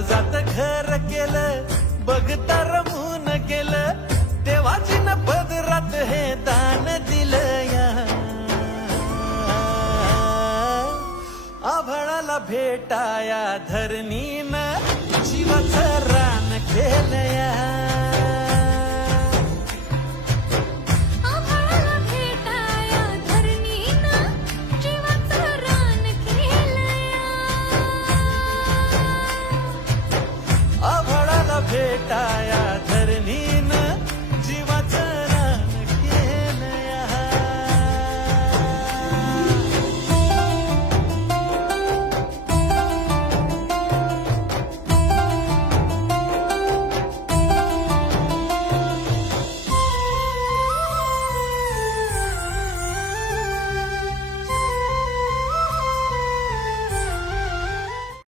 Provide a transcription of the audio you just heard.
काळजात घर केलं बघता रमून गेलं देवाची न पदरात हे दान दिलं या आभाळाला भेटाया धरणीनं जीवाचं रान केलं